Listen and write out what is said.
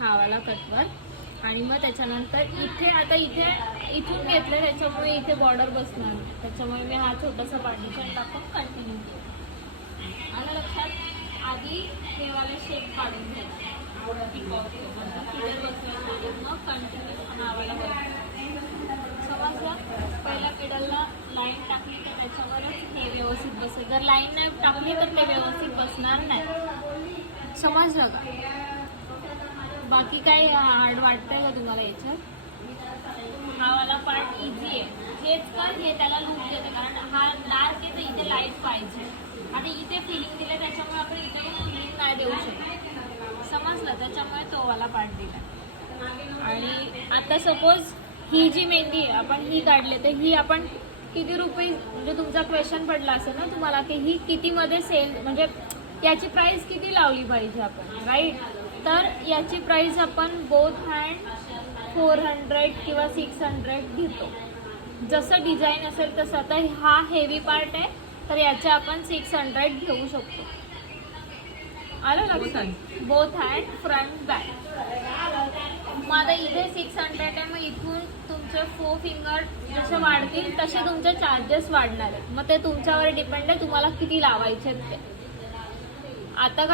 हा वाला कटवर्क आणि मग त्याच्यानंतर इथे आता इथून घेतलं त्याच्यामुळे इथे बॉर्डर बसणार, त्याच्यामुळे मी हा छोटासा पार्टिशन टाकून कंटिन्यू केला. आलं लक्षात? आधी हे वाला शेप काढून घ्यायचा तिथे बसवायचं, मग कंटिन्यू हा वाला बसवायचा. समजलं? पहिल्या मिडलला लाईन टाकली तर त्याच्यावरच हे व्यवस्थित बसेल, जर लाईन नाही टाकली तर ते व्यवस्थित बसणार नाही. समजलं का? बाकी काय हार्ड वाटतंय का तुम्हाला याच्यात? हा वाला पार्ट इझी आहे, हेच पण हे त्याला लूक देते कारण हा डार्क आहे तर इथे लाईट पाहिजे. आणि इथे फिलिंग दिले त्याच्यामुळे आपण इथे पण फिलिंग नाही देऊ शकतो. समजलं? त्याच्यामुळे तो वाला पार्ट दिला. आणि आता सपोज ही जी मेहंदी आहे आपण ही काढली तर ही आपण किती रुपये, म्हणजे तुमचा क्वेश्चन पडला असेल ना तुम्हाला की ही कितीमध्ये सेल, म्हणजे याची प्राइस किती लावली पाहिजे आपण, राईट? तर याची प्राइस आपण बोथ हँड 400 किंवा 600 घेतो, जसं डिझाईन असेल तसं. आता हा हेवी पार्ट आहे तर याचे आपण 600 घेऊ शकतो. आलं लक्षात? Both hand front back. मग आता इथे 600 आहे, मग इथून तुमचे 4 फिंगर जसे वाढतील तसे तुमचे चार्जेस वाढणार आहेत. मग ते तुमच्यावर डिपेंड आहे तुम्हाला किती लावायचे ते. आता